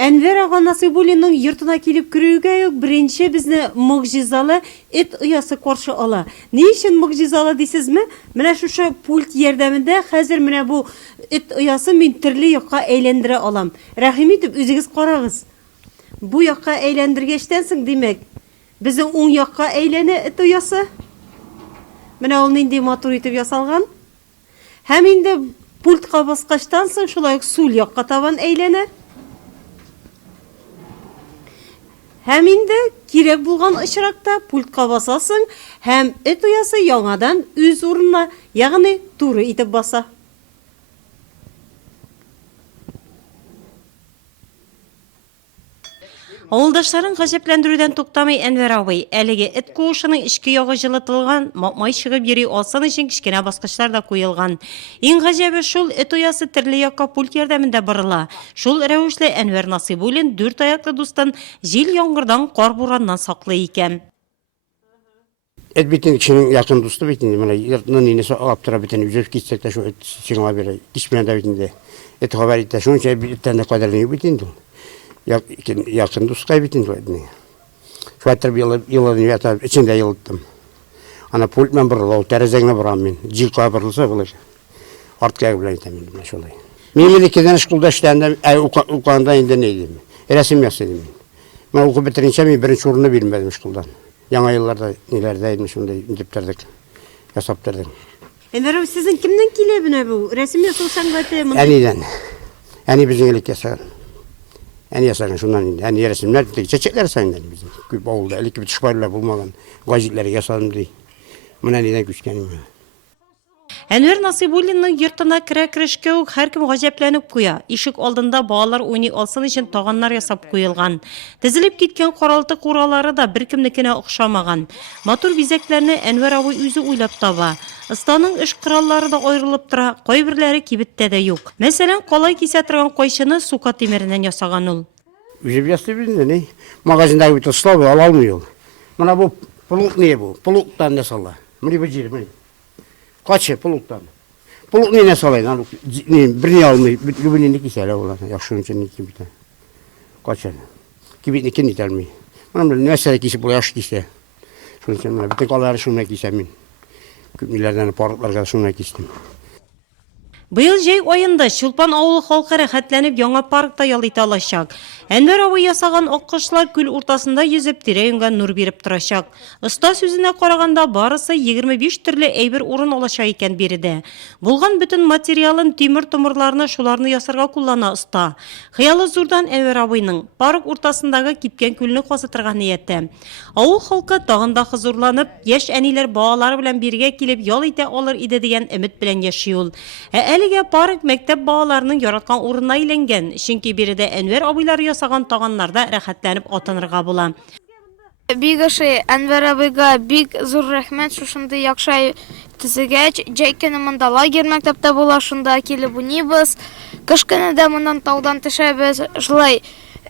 Әнвәр аға Насыйбуллинның йортына килеп керүгә үк беренче безне мөгъҗизалы эт оясы каршы ала. Ни өчен мөгъҗизалы дисезме? Менә шушы пульт ярдәмендә хәзер менә бу эт оясы мин төрле якка әйләндерә алам. Рәхим итеп үзегез карагыз. Бу якка әйләндергәчтән соң, димәк, безнең уң якка әйләнә эт оясы. Менә ул нинди матур итеп ясалган. Һәм инде пультка баскачтан соң шулай ук сул якка табан әйләнә. Һәм инде кирәк булган очракта пультка басасың, һәм эт оясы яңадан үз урынына, ягъни туры итеп баса. Авылдашларын гаҗәпләндерүдән туктамый Әнвәр абый, әлеге эт куышының ичке ягы җылытылган, мақмай чыгып йөри алсын өчен кичкенә баскычлар да куелган. Иң гаҗәбе шул, эт оясы төрле якка пульт ярдәмендә борыла. Шул рәвешле Әнвәр Насыйбуллин 4 аяклы дустан җил, яңгырдан, кар бураннан саклый икән. Эт битен кишинин якын дусты битен, менә йортның инесе алып тора битен, үзеп китсәк тә шу эт сиңа бирә. Кичмән дә битендә. Эт хәбәр итә, шунча биттән дә кадерле битен. Yakın dost kaybettim söyledin. Şu atır yılını yatar, içinde yıldım. Ana pult men burla, o terezene buram men. Jil kaybırılsa bulur. Artık bilen temin şolay. Memin ikiden şkolda işlerinde ukandan indi neydim. Resim yasadım. Ben okul bitirince mi birinci urunu bilmedim şkoldan. Yana yıllarda nelerdeydim şimdi indiptirdik. Yasaptırdık. Enver sizin kimden kilebine bu? Resim yasalsan zaten. Eniden. Eni bizim ilik yasar. En yasaran şundan indi. En resimler çiçekler sayından bizim. Küp oldu. Elik bir çıkbarlar bulmadan gazetleri yasadım diye. Buna neden güçkenim ya. Әнвәр Насыйбуллинның йортына керә-керешкә үк һәркем гаҗәпләнеп куя. Ишек алдында балалар уйный алсын өчен таганнар ясап куелган. Тезелеп киткән каралты куралары да беркемнекенә охшамаган. Матур бизәкләрне Әнвәр абый үзе уйлап таба. Ыстаның эш кораллары да аерылып тора, кайберләре кибеттә дә юк. Мәсәлән, калай кисә торган кайчыны сука тимереннән ясаган ул. Үзеп ясты бинде не? Магазиндагы бит слабый ала алмый ул. Менә бу пулук не бу? Пулуктан ясала. Менә бу җир, менә. Kaçı puluktan. Puluk neyine salayın? Birini almayı, birini nikisele olan. Yakşının için nikim bir tane. Kaçı? Gibi nikin nitelmeyi. Bana böyle üniversitede kişi bu yaş kişi. Şunun için bütün kaları şununa kisemin. Küpnilerden parıklar şununa kistim. Быел җәй айында Чулпан авылы халкы рәхәтләнеп яңа паркта ял итә алачак. Әнвәр абый ясаган аккошлар күл уртасында йөзеп тирә-юньгә нур биреп торачак. Оста сүзенә караганда барысы 25 төрле әйбер урын алачак икән биредә. Булган бөтен материалын, тимер томырларны, шуларны ясарга куллана оста. Хыялы зурдан Әнвәр абыйның парк уртасындагы кипкән күлне казытырга ниятте. Авыл халкы тагын да хозурланып, яшь әниләр балалары белән биргә килеп ял итә алыр иде дигән өмет белән яши ул. Әлегә парк мәктәп балаларының яраткан урынына әйләнгән, чөнки биредә Әнвәр абыйлар ясаган таганнарда рәхәтләнеп атынырга була. Бик Әнвәр абыйга бик зур рәхмәт шушындай яхшы төзегәч, җәй көне монда лагерь мәктәптә була, шунда килеп уйныйбыз. Кыш көне дә моннан таудан төшәбез, шулай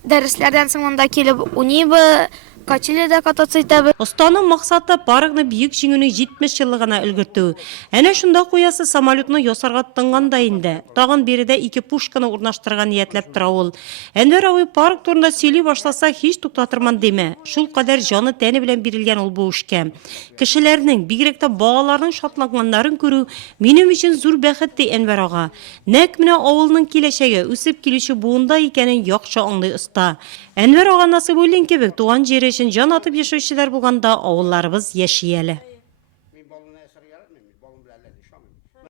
дәресләрдән соң монда килеп уйныйбыз. Качеледә кататься итәбез. Останың максаты паркны бийек җиңүнең 70 еллыгына өлгертү. Әнә шунда куясы самолетны ясарга тынганда инде. Тагын биредә 2 пушканы урнаштырган ниятләп тора ул. Әнвәр абый парк турында сөйли башласа һич туктатырман деме. Шул кадәр җаны тәне белән бирелгән ул бу эшкә. Кешеләрнең, бигрәк тә балаларның шатланганнарын күрү минем өчен зур бәхет ди Әнвәр ага. Нәкъ менә авылның киләчәге, үсеп килүче буында икәнен яхшы аңлый оста. Әнвәр ага Насыйбуллин кебек туган җире өчен җан атып яшәүчеләр булганда авылларыбыз яши әле.